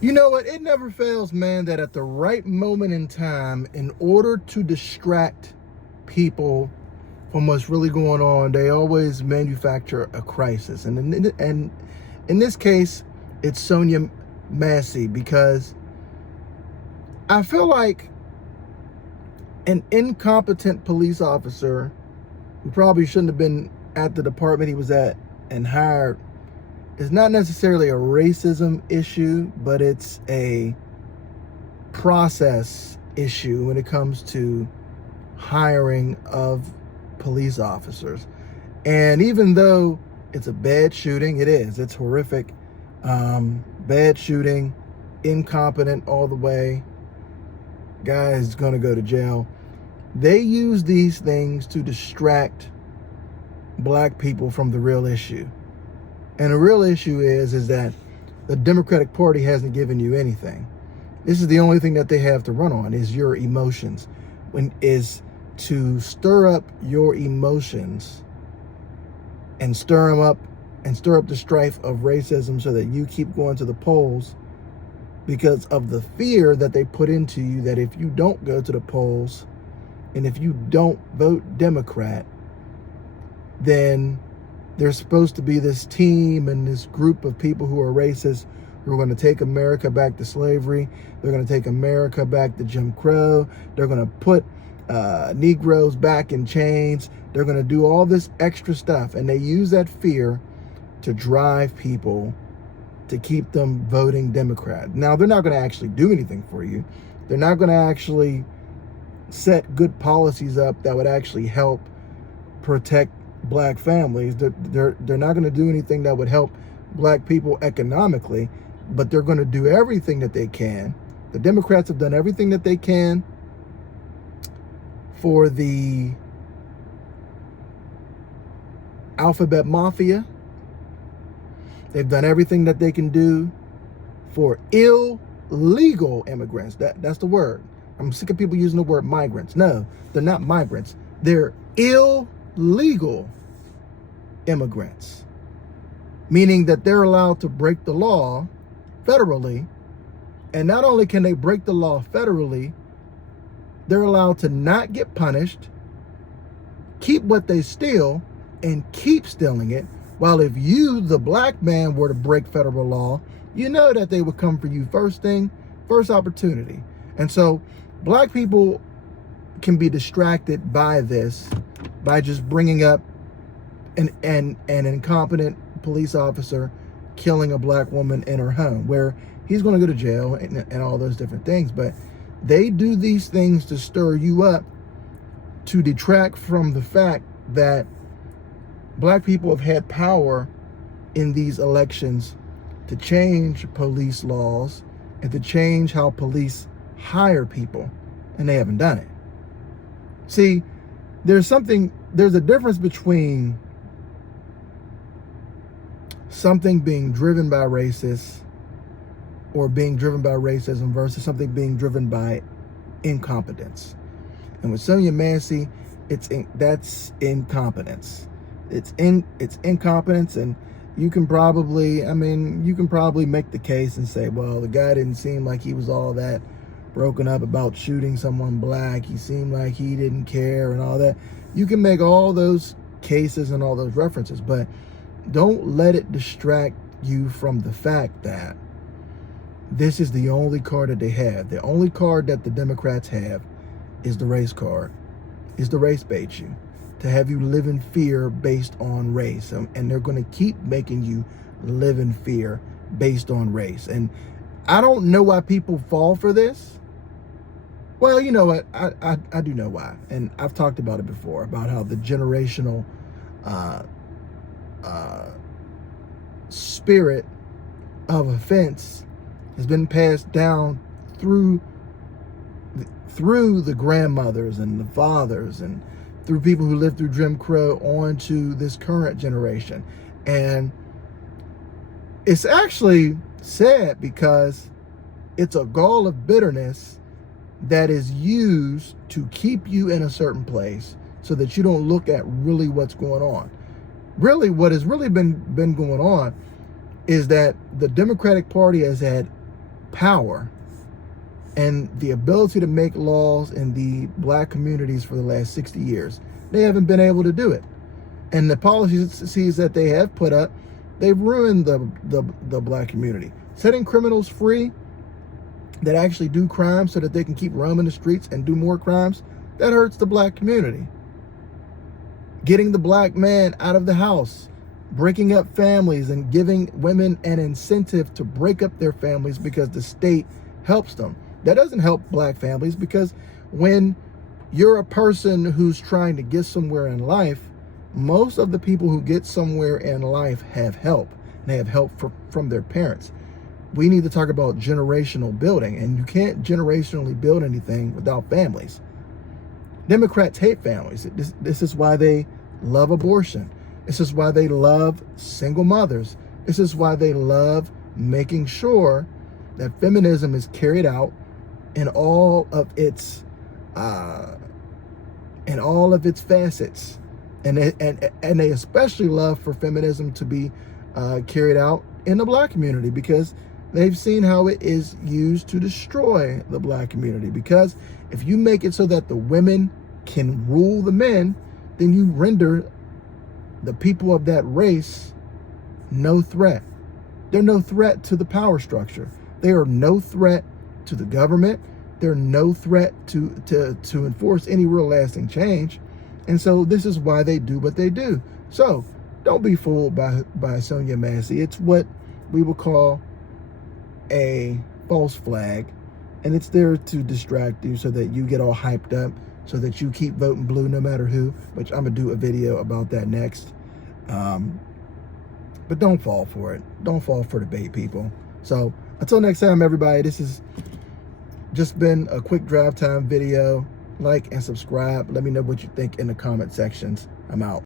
You know what? It never fails, man, that at the right moment in time, in order to distract people from what's really going on, they always manufacture a crisis. And in this case, it's Sonya Massey, because I feel like an incompetent police officer who probably shouldn't have been at the department he was at and hired is not necessarily a racism issue, but it's a process issue when it comes to hiring of police officers. And even though it's a bad shooting, it's horrific, bad shooting, incompetent all the way, guy is going to go to jail. They use these things to distract black people from the real issue. And the real issue is that the Democratic Party hasn't given you anything. This is the only thing that they have to run on, is your emotions. Is to stir up your emotions and stir up the strife of racism so that you keep going to the polls, because of the fear that they put into you that if you don't go to the polls and if you don't vote Democrat, then there's supposed to be this team and this group of people who are racist, who are going to take America back to slavery. They're going to take America back to Jim Crow. They're going to put Negroes back in chains. They're going to do all this extra stuff. And they use that fear to drive people to keep them voting Democrat. Now, they're not going to actually do anything for you. They're not going to actually set good policies up that would actually help protect black families. They're not going to do anything that would help black people economically, but they're going to do everything that they can. The Democrats have done everything that they can for the alphabet mafia. They've done everything that they can do for illegal immigrants. That's the word. I'm sick of people using the word migrants. No, they're not migrants. They're illegal immigrants, meaning that they're allowed to break the law federally. And not only can they break the law federally, they're allowed to not get punished, keep what they steal, and keep stealing it. While if you, the black man, were to break federal law, you know that they would come for you first thing, first opportunity. And so black people can be distracted by this, by just bringing up an incompetent police officer killing a black woman in her home, where he's going to go to jail and all those different things. But they do these things to stir you up, to detract from the fact that black people have had power in these elections to change police laws and to change how police hire people, and they haven't done it. See, there's a difference between something being driven by racists or being driven by racism versus something being driven by incompetence. And with Sonya Massey, that's incompetence. It's incompetence, and you can probably make the case and say, well, the guy didn't seem like he was all that broken up about shooting someone black. He seemed like he didn't care and all that. You can make all those cases and all those references, but don't let it distract you from the fact that this is the only card that they have. The only card that the Democrats have is the race card, is the race bait you, to have you live in fear based on race. And they're going to keep making you live in fear based on race. And I don't know why people fall for this. Well, you know what? I do know why. And I've talked about it before, about how the generational spirit of offense has been passed down through the grandmothers and the fathers and through people who lived through Jim Crow on to this current generation. And it's actually sad, because it's a gall of bitterness that is used to keep you in a certain place so that you don't look at really what's going on. Really, what has really been going on is that the Democratic Party has had power and the ability to make laws in the black communities for the last 60 years. They haven't been able to do it. And the policies that they have put up, they've ruined the black community. Setting criminals free that actually do crimes so that they can keep roaming the streets and do more crimes, that hurts the black community. Getting the black man out of the house, breaking up families and giving women an incentive to break up their families because the state helps them. That doesn't help black families, because when you're a person who's trying to get somewhere in life, most of the people who get somewhere in life have help. They have help from their parents. We need to talk about generational building, and you can't generationally build anything without families. Democrats hate families. This is why they love abortion. This is why they love single mothers. This is why they love making sure that feminism is carried out in all of its facets, and they especially love for feminism to be carried out in the black community, because they've seen how it is used to destroy the black community. Because if you make it so that the women can rule the men, then you render the people of that race no threat. They're no threat to the power structure. They are no threat to the government. They're no threat to enforce any real lasting change. And so this is why they do what they do. So don't be fooled by Sonya Massey. It's what we will call a false flag, and it's there to distract you so that you get all hyped up, so that you keep voting blue no matter who, which I'm gonna do a video about that next. But don't fall for it. Don't fall for the bait, people. So until next time, everybody, this has just been a quick drive time video. Like and subscribe. Let me know what you think in the comment sections. I'm out.